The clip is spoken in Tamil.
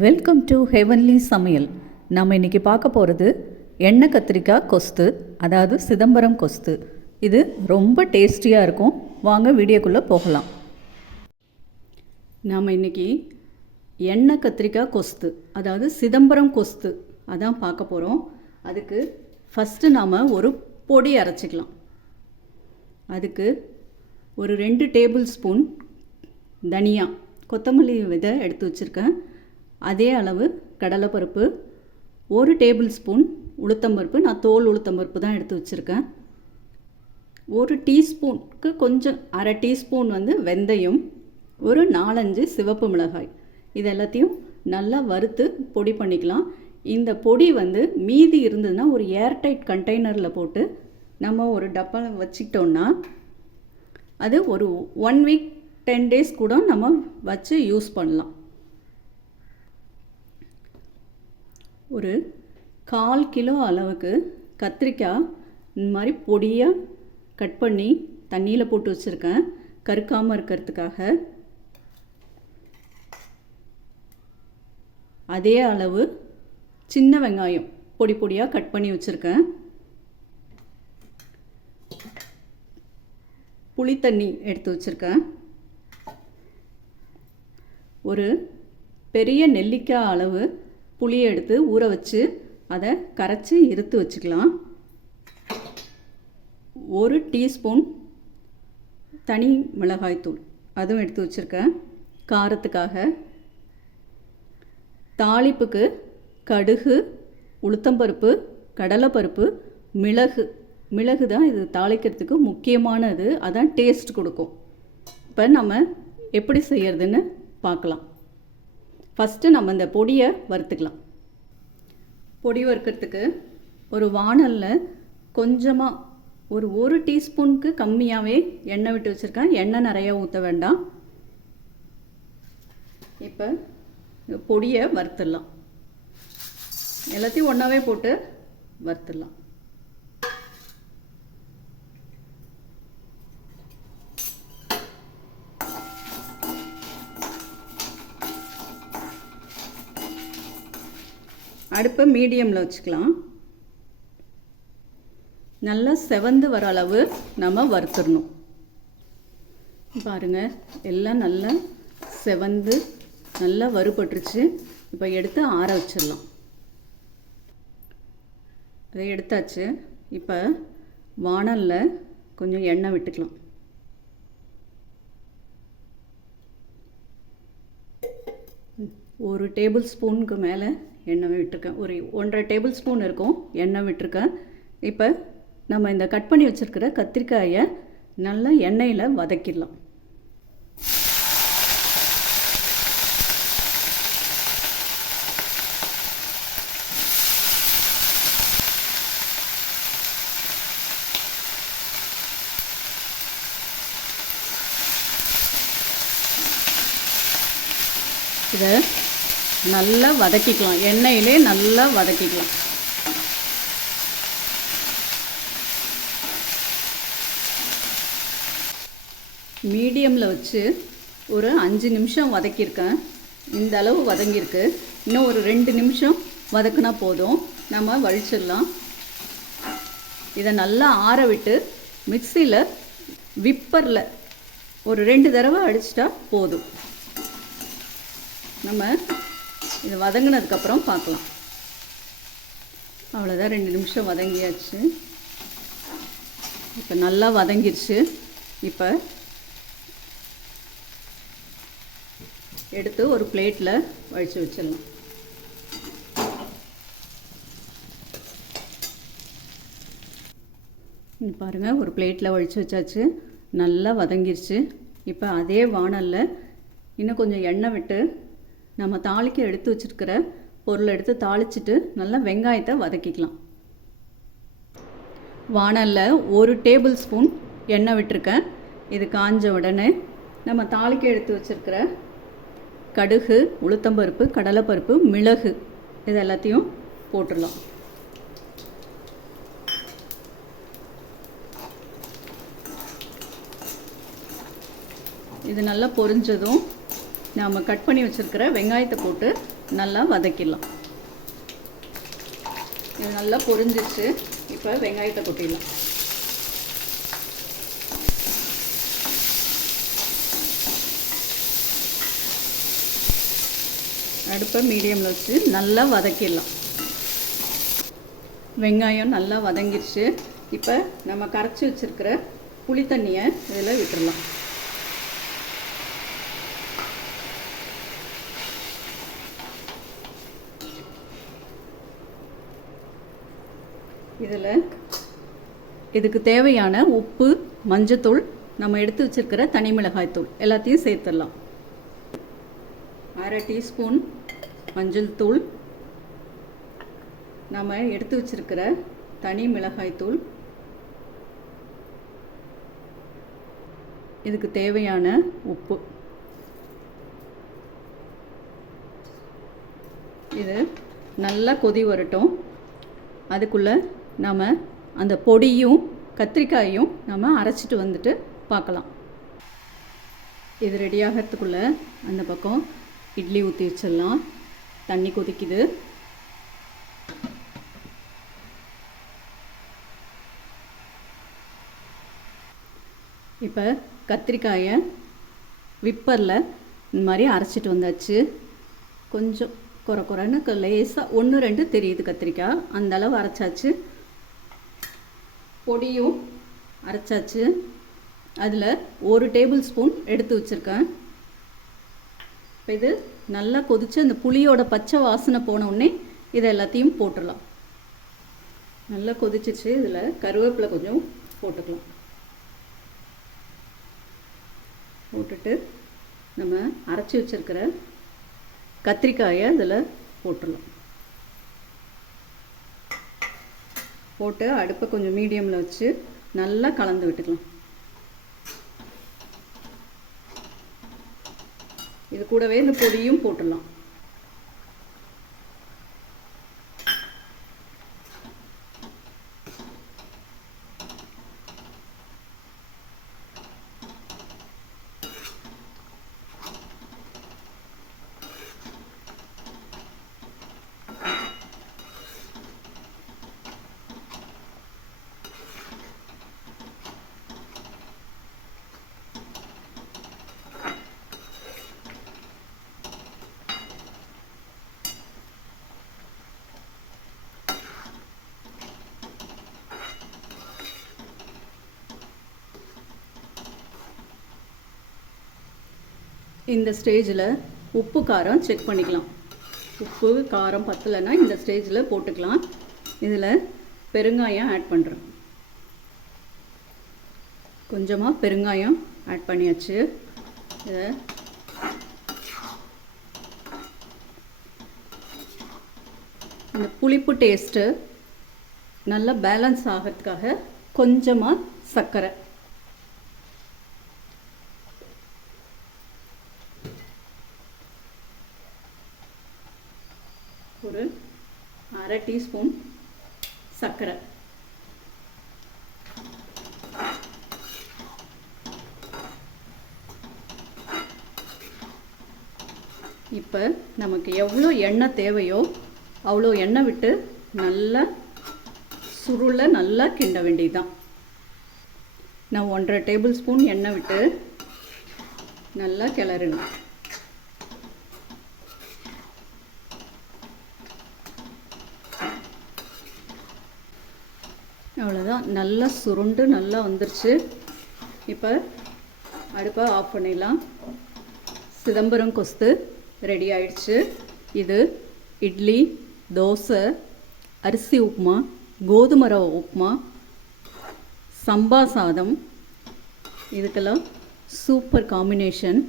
வெல்கம் டு ஹெவன்லி சமையல். நம்ம இன்றைக்கி பார்க்க போகிறது எண்ணெய் கத்திரிக்காய் கொஸ்து, அதாவது சிதம்பரம் கொஸ்து. இது ரொம்ப டேஸ்டியாக இருக்கும். வாங்க வீடியோக்குள்ளே போகலாம். நாம் இன்றைக்கி எண்ணெய் கத்திரிக்காய் கொஸ்து, அதாவது சிதம்பரம் கொஸ்து அதான் பார்க்க போகிறோம். அதுக்கு ஃபஸ்ட்டு நாம் ஒரு பொடி அரைச்சிக்கலாம். அதுக்கு ஒரு 2 டேபிள் ஸ்பூன் தனியா, கொத்தமல்லி விதை எடுத்து வச்சுருக்கேன். அதே அளவு கடலைப்பருப்பு, 1 டேபிள் ஸ்பூன் உளுத்தம்பருப்பு, நான் தோல் உளுத்தம்பருப்பு தான் எடுத்து வச்சுருக்கேன். 1 டீஸ்பூனுக்கு கொஞ்சம் அரை டீஸ்பூன் வெந்தயம், ஒரு 4-5 சிவப்பு மிளகாய். இது எல்லாத்தையும் நல்லா வறுத்து பொடி பண்ணிக்கலாம். இந்த பொடி மீதி இருந்ததுன்னா ஒரு ஏர்டைட் கண்டெய்னரில் போட்டு நம்ம ஒரு டப்பாவில் வச்சுக்கிட்டோன்னா அது ஒரு 1 வீக் 10 டேஸ் கூட நம்ம வச்சு யூஸ் பண்ணலாம். ஒரு 1/4 கிலோ அளவுக்கு கத்திரிக்காய் இந்த மாதிரி பொடியாக கட் பண்ணி தண்ணியில் போட்டு வச்சுருக்கேன், கருக்காமல் இருக்கிறதுக்காக. அதே அளவு சின்ன வெங்காயம் பொடி பொடியாக கட் பண்ணி வச்சுருக்கேன். புளி தண்ணி எடுத்து வச்சுருக்கேன். ஒரு பெரிய நெல்லிக்காய் அளவு புளியை எடுத்து ஊற வச்சு அதை கரைச்சி இருத்து வச்சுக்கலாம். 1 டீஸ்பூன் தனி மிளகாய்த்தூள் அதுவும் எடுத்து வச்சுருக்கேன் காரத்துக்காக. தாளிப்புக்கு கடுகு, உளுத்தம்பருப்பு, கடலைப்பருப்பு, மிளகு தான் இது தாளிக்கிறதுக்கு முக்கியமானது, அதான் டேஸ்ட் கொடுக்கும். இப்போ நம்ம எப்படி செய்யறதுன்னு பார்க்கலாம். ஃபஸ்ட்டு நம்ம இந்த பொடியை வறுத்துக்கலாம். பொடி வறுக்கிறதுக்கு ஒரு வாணலில் கொஞ்சமாக ஒரு 1 டீஸ்பூனுக்கு கம்மியாகவே எண்ணெய் விட்டு வச்சுருக்கேன். எண்ணெய் நிறையா ஊற்ற வேண்டாம். இப்போ பொடியை வறுத்துடலாம். எல்லாத்தையும் ஒன்றாவே போட்டு வறுத்துடலாம். அடுப்பை மீடியமில் வச்சுக்கலாம். நல்லா செவந்து வர அளவு நம்ம வறுத்துடணும். பாருங்கள், எல்லாம் நல்லா செவந்து நல்லா வறுபட்டுருச்சு. இப்போ எடுத்து ஆற வச்சிடலாம். அதை எடுத்தாச்சு. இப்போ வாணலில் கொஞ்சம் எண்ணெய் விட்டுக்கலாம். ஒரு டேபிள் ஸ்பூனுக்கு மேலே எண்ணெய் விட்டுருக்கேன். ஒரு 1.5 டேபிள் ஸ்பூன் இருக்கும் எண்ணெய் விட்டுருக்கேன். இப்போ நம்ம இந்த கட் பண்ணி வச்சுருக்கிற கத்திரிக்காயை நல்லா எண்ணெயில் வதக்கிடலாம். இதை நல்லா வதக்கிக்கலாம், எண்ணெயிலே நல்லா வதக்கிக்கலாம். மீடியமில் வச்சு ஒரு 5 நிமிஷம் வதக்கியிருக்கேன். இந்த அளவு வதங்கியிருக்கு. இன்னும் ஒரு 2 நிமிஷம் வதக்குனா போதும், நம்ம வழிச்சிடலாம். இதை நல்லா ஆற விட்டு மிக்சியில் விப்பரில் ஒரு 2 தடவை அடிச்சிட்டா போதும். நம்ம இதை வதங்கினதுக்கப்புறம் பார்க்கலாம். அவ்வளோதான், 2 நிமிஷம் வதங்கியாச்சு. இப்போ நல்லா வதங்கிருச்சு. இப்போ எடுத்து ஒரு பிளேட்டில் வழித்து வச்சிடலாம். பாருங்கள், ஒரு பிளேட்டில் வழித்து வச்சாச்சு. நல்லா வதங்கிருச்சு. இப்போ அதே வாணலில் இன்னும் கொஞ்சம் எண்ணெய் விட்டு நம்ம தாளிக்க எடுத்து வச்சுருக்கிற பொருளை எடுத்து தாளிச்சிட்டு நல்லா வெங்காயத்தை வதக்கிக்கலாம். வாணலில் 1 டேபிள் ஸ்பூன் எண்ணெய் விட்டுருக்கேன். இது காஞ்ச உடனே நம்ம தாளிக்க எடுத்து வச்சுருக்கிற கடுகு, உளுத்தம்பருப்பு, கடலைப்பருப்பு, மிளகு இது எல்லாத்தையும் போட்டுடலாம். இது நல்லா பொரிஞ்சதும் நாம் கட் பண்ணி வச்சுருக்கிற வெங்காயத்தை போட்டு நல்லா வதக்கிடலாம். இது நல்லா பொரிஞ்சிச்சு. இப்போ வெங்காயத்தை கொட்டிடலாம். அடுப்பை மீடியமில் வச்சு நல்லா வதக்கிடலாம். வெங்காயம் நல்லா வதங்கிடுச்சு. இப்போ நம்ம கரைச்சி வச்சுருக்கிற புளி தண்ணியை இதில் விட்டுடலாம். இதில் இதுக்கு தேவையான உப்பு, மஞ்சத்தூள், நம்ம எடுத்து வச்சுருக்கிற தனி மிளகாய் தூள் எல்லாத்தையும் சேர்த்துடலாம். 1/2 டீஸ்பூன் மஞ்சள் தூள், நம்ம எடுத்து வச்சிருக்கிற தனி மிளகாய் தூள், இதுக்கு தேவையான உப்பு. இது நல்லா கொதி வரட்டும். அதுக்குள்ளே நம்ம அந்த பொடியும் கத்திரிக்காயும் நம்ம அரைச்சிட்டு வந்துட்டு பார்க்கலாம். இது ரெடியாகிறதுக்குள்ளே அந்த பக்கம் இட்லி ஊற்றி வச்சிடலாம். தண்ணி கொதிக்குது. இப்போ கத்திரிக்காயை விப்பரில் இந்த மாதிரி அரைச்சிட்டு வந்தாச்சு. கொஞ்சம் குறைன்னு லேசாக 1-2 தெரியுது கத்திரிக்காய், அந்த அளவு அரைச்சாச்சு. பொடியும் அரைச்சாச்சு. அதில் 1 டேபிள் ஸ்பூன் எடுத்து வச்சுருக்கேன். இப்போ இது நல்லா கொதித்து அந்த புளியோட பச்சை வாசனை போனோடனே இதை எல்லாத்தையும் போட்டுடலாம். நல்லா கொதிச்சிச்சு. இதில் கருவேப்பிலை கொஞ்சம் போட்டுக்கலாம். போட்டுட்டு நம்ம அரைச்சி வச்சுருக்கிற கத்திரிக்காயை இதில் போட்டுடலாம். போட்டு அடுப்பை கொஞ்சம் மீடியமில் வச்சு நல்லா கலந்து விட்டுக்கலாம். இது கூடவே இந்த பொடியும் போட்டுடலாம். இந்த ஸ்டேஜில் உப்பு காரம் செக் பண்ணிக்கலாம். உப்பு காரம் பத்தலைன்னா இந்த ஸ்டேஜில் போட்டுக்கலாம். இதில் பெருங்காயம் ஆட் பண்ணுறேன். கொஞ்சமாக பெருங்காயம் ஆட் பண்ணியாச்சு. இதை இந்த புளிப்பு டேஸ்ட்டு நல்லா பேலன்ஸ் ஆகிறதுக்காக கொஞ்சமாக சர்க்கரை, ஒரு 1/2 டீஸ்பூன் சர்க்கரை, இப்போ நமக்கு எவ்வளோ எண்ணெய் தேவையோ அவ்வளோ எண்ணெய் விட்டு நல்லா சுருளை நல்லா கிண்ட வேண்டியதுதான். நான் 1/2 டேபிள் ஸ்பூன் எண்ணெய் விட்டு நல்லா கிளறுங்க. அவ்வளோதான், நல்லா சுருண்டு நல்லா வந்துருச்சு. இப்போ அடுப்பை ஆஃப் பண்ணிடலாம். சிதம்பரம் கொஸ்து ரெடி ஆயிடுச்சு. இது இட்லி, தோசை, அரிசி உப்புமா, கோதுமை ரவை உப்புமா, சம்பா சாதம், இதுக்கெல்லாம் சூப்பர் காம்பினேஷன்.